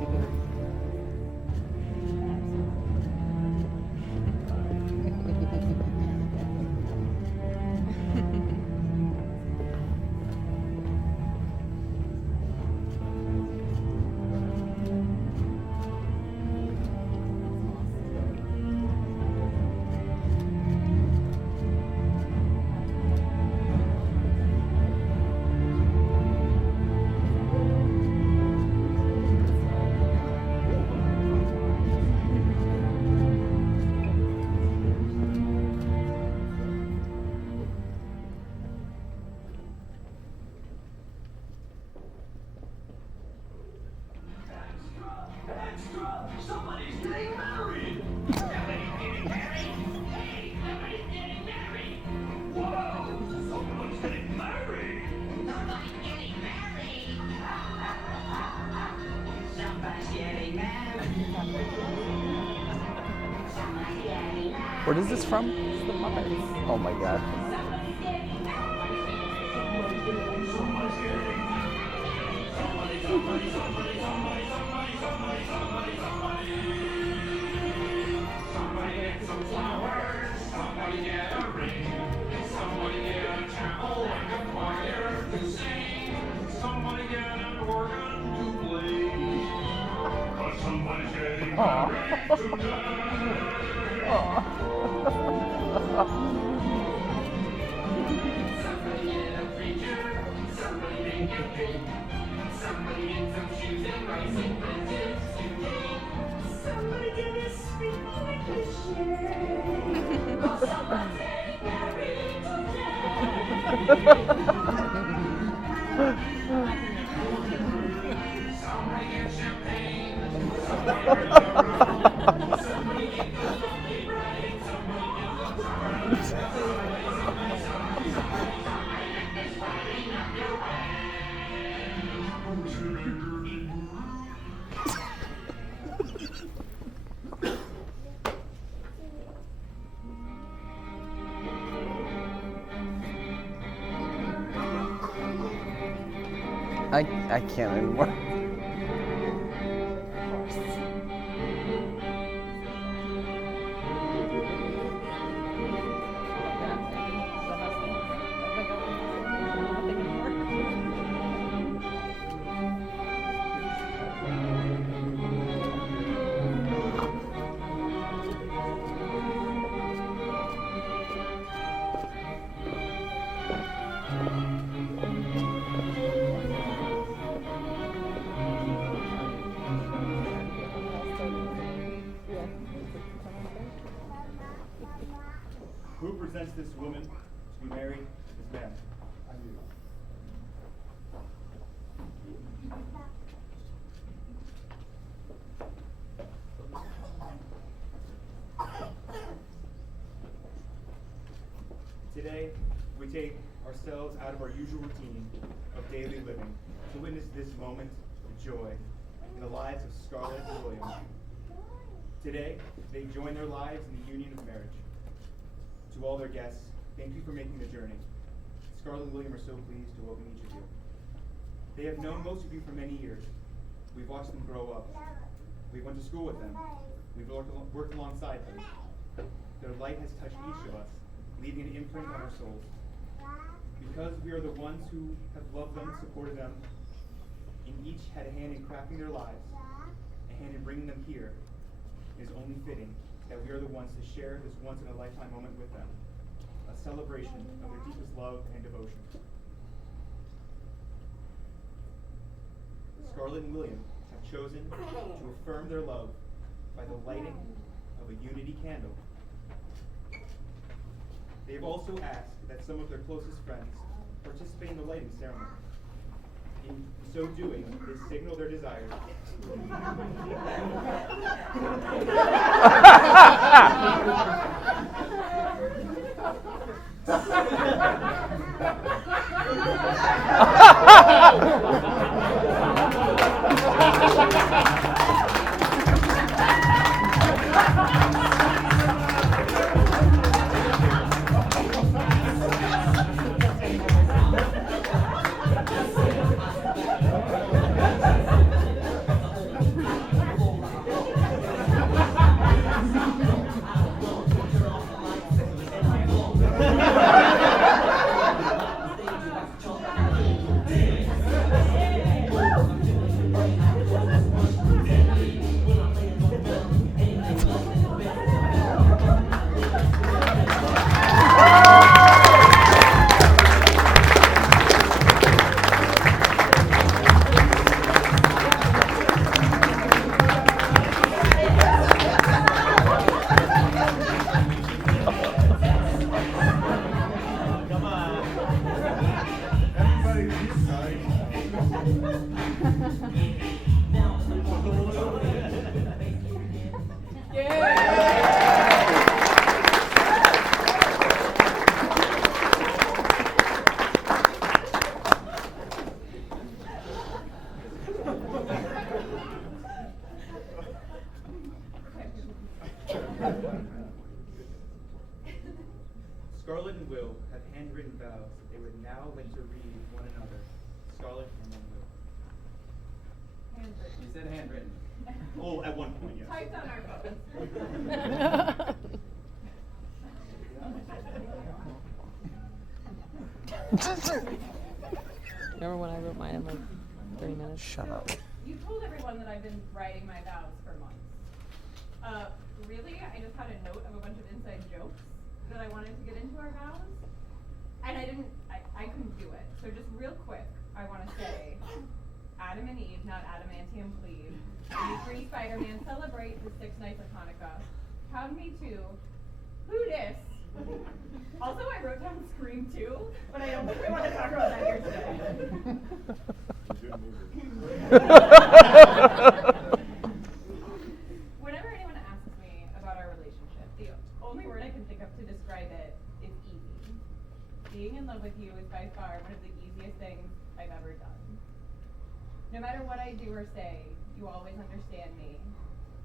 Somebody's getting married! Somebody's getting married! Hey, somebody's getting married! Whoa! Someone's getting married! Somebody's getting married! Somebody's getting married! Somebody's getting married! What is this from? It's the Muppets. Oh my god. Somebody's getting married! Somebody's getting married! Somebody get some flowers, somebody get a ring, somebody get a chapel and a choir to sing, somebody get an organ to play, but somebody's getting married tonight. Somebody get a preacher, somebody make it big, somebody get some shoes and racing lenses to take, somebody get a spin on a cliche, cause someone's getting married today. Somebody get champagne, somebody get coffee break, somebody get the time, somebody get this wedding underway. I can't anymore. Who presents this woman to be married to this man? I do. Today, we take ourselves out of our usual routine of daily living to witness this moment of joy in the lives of Scarlett and William. Today, they join their lives in the union of marriage. To all their guests, thank you for making the journey. Scarlett and William are so pleased to welcome each of you. They have known most of you for many years. We've watched them grow up. We went to school with them. We've worked alongside them. Their light has touched each of us, leaving an imprint on our souls. Because we are the ones who have loved them, supported them, and each had a hand in crafting their lives, a hand in bringing them here, it is only fitting that we are the ones to share this once-in-a-lifetime moment with them, a celebration of their deepest love and devotion. Scarlett and William have chosen to affirm their love by the lighting of a unity candle. They have also asked that some of their closest friends participate in the lighting ceremony. In so doing, they signal their desire Scarlett and Will have handwritten vows that they would now like to read with one another. Scarlett and then Will. Handwritten. You said handwritten. Oh, at one point, yes. Typed on our phones. Remember when I wrote mine in like 30 minutes? Shut up. You told everyone that I've been writing my vows for months. Really? I just had a note of a bunch of inside jokes that I wanted to get into our vows. And I couldn't do it. So just real quick, I want to say, Adam and Eve, not adamantium cleave. You three Spider-Man celebrate the 6 nights of Hanukkah. Count me to who dis. Also, I wrote down Scream 2, but I don't think we want to talk about that here today. Whenever anyone asks me about our relationship, the only word I can think of to describe it is easy. Being in love with you is by far one of the easiest things I've ever done. No matter what I do or say, you always understand me.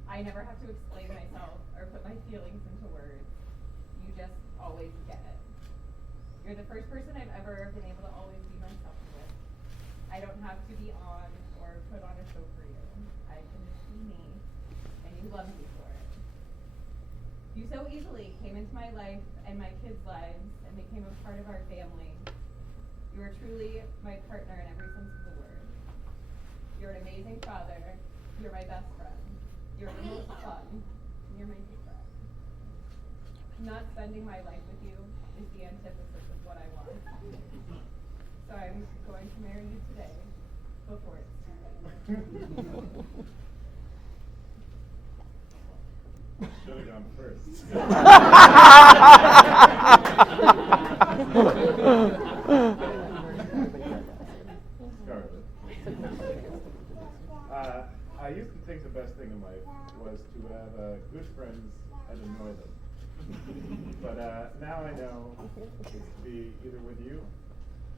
I never have to explain myself or put my feelings into words. You just always get it. You're the first person I've ever been able to always be myself with. I don't have to be on or put on a show for you. I can just be me, and you love me for it. You so easily came into my life and my kids' lives and became a part of our family. You are truly my partner in every sense of the word. You're an amazing father. You're my best friend. You're the most fun. You're my favorite. Not spending my life with you is the antithesis of what I want. So I'm going to marry you today, before it's too late. Show down first. Scarlett. I used to think the best thing in life was to have good friends and annoy them. But now I know it's to be either with you,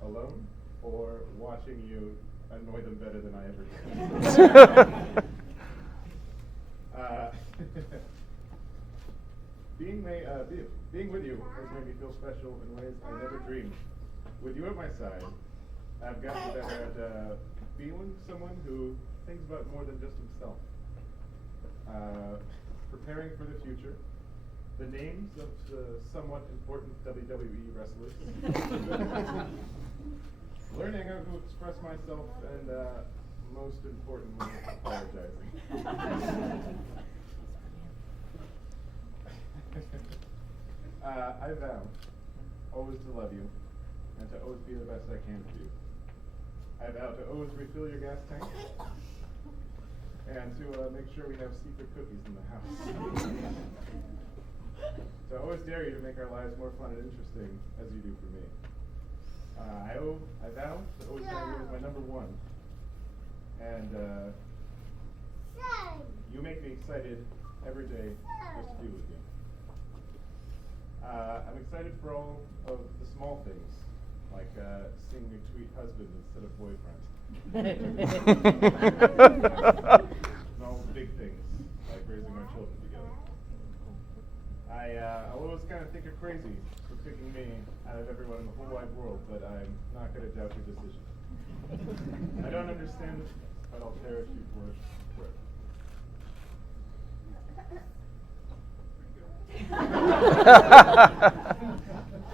alone, or watching you annoy them better than I ever can. Being with you has made me feel special in ways I never dreamed. With you at my side, I've gotten better at feeling someone who thinks about more than just himself. Preparing for the future, the names of the somewhat important WWE wrestlers, learning how to express myself, and most importantly, apologizing. I vow always to love you and to always be the best I can for you. I vow to always refill your gas tank and to make sure we have secret cookies in the house. To always dare you to make our lives more fun and interesting as you do for me. I vow to always have you as my number one. And you make me excited every day just to be with you. I'm excited for all of the small things, like seeing you tweet husband instead of boyfriend. And all the big things, like raising our children together. I'll always kind of think you're crazy for picking me out of everyone in the whole wide world, but I'm not going to doubt your decision. I don't understand it, but I'll cherish you for it forever.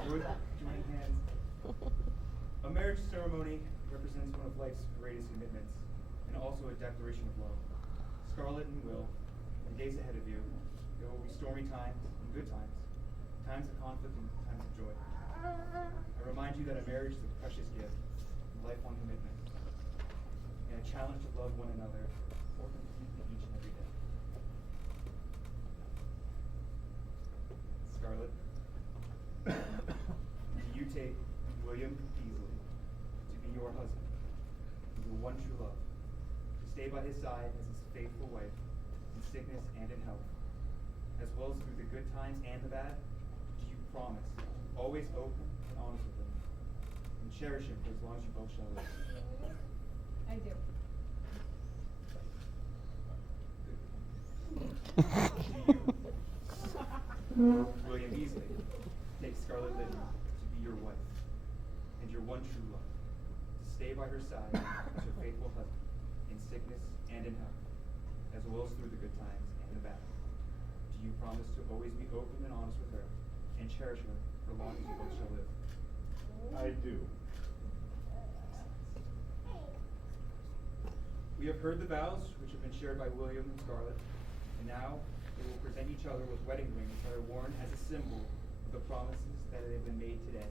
Join hands. A marriage ceremony represents one of life's greatest commitments, and also a declaration of love. Scarlett and Will, in the days ahead of you, there will be stormy times and good times, times of conflict and times of joy. I remind you that a marriage is a precious gift, a lifelong commitment, and a challenge to love one another more completely each and every day. Scarlett, do you take William Beasley to be your husband, your one true love, to stay by his side as his faithful wife in sickness and in health, as well as through the good times and the bad? Do you promise, always open and honest with him, and cherish him for as long as you both shall live? I do. William Beasley, take Scarlett Liddy to be your wife and your one true love, to stay by her side as her faithful husband in sickness and in health, as well as through the good times and the bad. Do you promise to always be open and honest with her and cherish her for as long as you both shall live? I do. We have heard the vows which have been shared by William and Scarlett, and now they will present each other with wedding rings that are worn as a symbol of the promises that have been made today.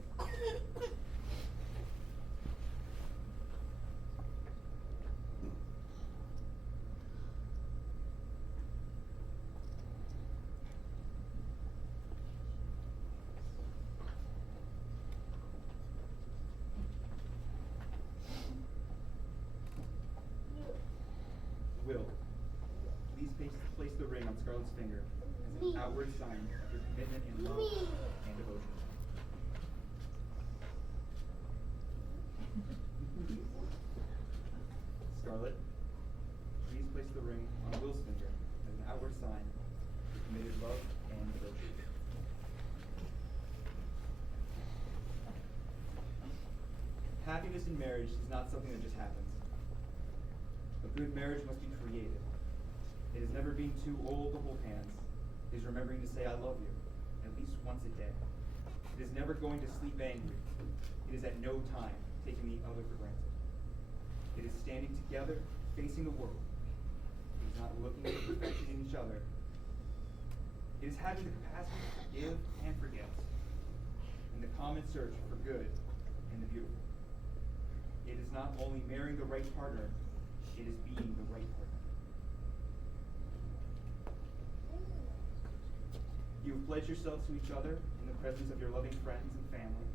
Will, please place the ring on Scarlett's finger as an outward sign of your commitment in love and devotion. Scarlett, please place the ring on Will's finger as an outward sign of your committed love and devotion. Happiness in marriage is not something that just happens. A good marriage must be created. It is never being too old to hold hands. It is remembering to say I love you at least once a day. It is never going to sleep angry. It is at no time taking the other for granted. It is standing together, facing the world. It is not looking for perfection in each other. It is having the capacity to forgive and forget, in the common search for good and the beautiful. It is not only marrying the right partner, it is being the right partner. You have pledged yourselves to each other in the presence of your loving friends and family.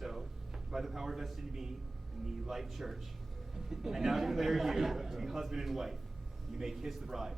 So, by the power vested in me in the Life Church, I now declare you to be husband and wife. You may kiss the bride.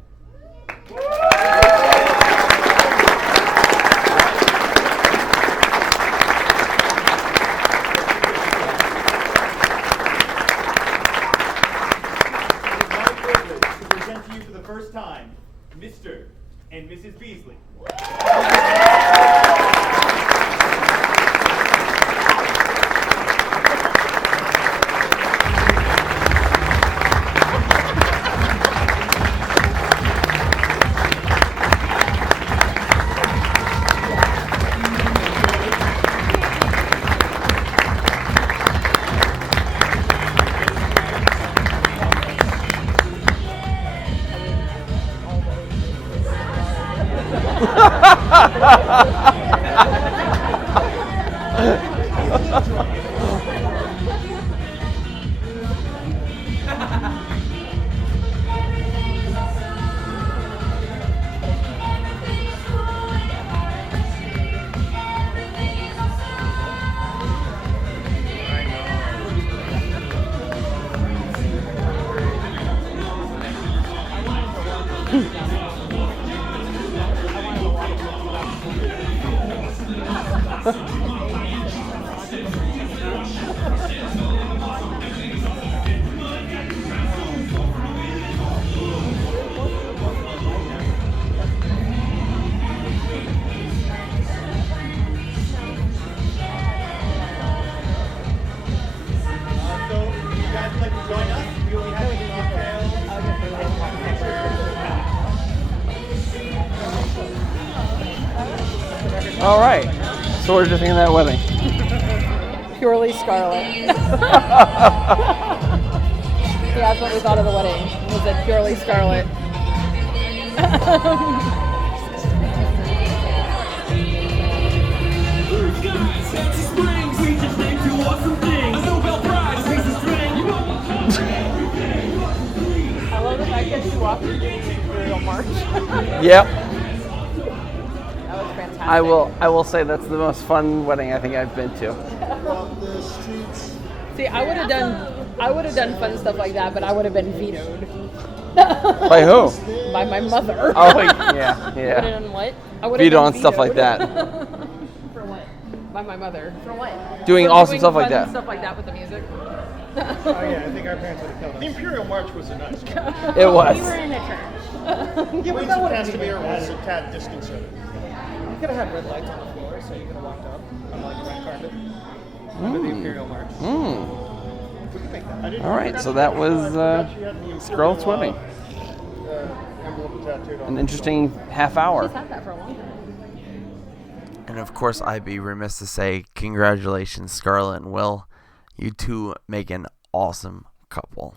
All right. So we're just in that wedding. Purely Scarlet. Yeah, that's what we thought of the wedding. Was it purely Scarlet? I love the fact that she walked through the Imperial March. Yep. That was fantastic. I will say that's the most fun wedding I think I've been to. See, I would have done fun stuff like that, but I would have been vetoed. By who? By my mother. Oh, yeah. I would have done what? I would have Veto been on stuff like vetoed. that. For what? By my mother. For what? Doing For awesome doing stuff like fun that. Stuff like that with the music. Oh yeah, I think our parents would have killed us. The Imperial March was a nice one. It was. We were in a church. Yeah, but that Castamere was a tad disconcerting. You could have had red lights on the floor, so you could have walked up on like red carpet under the Imperial March. We could make that. All right, so that was Scarlet's wedding. Emblem tattooed on An interesting half hour. She's had that for a long time. And of course, I'd be remiss to say congratulations, Scarlett and Will. You two make an awesome couple.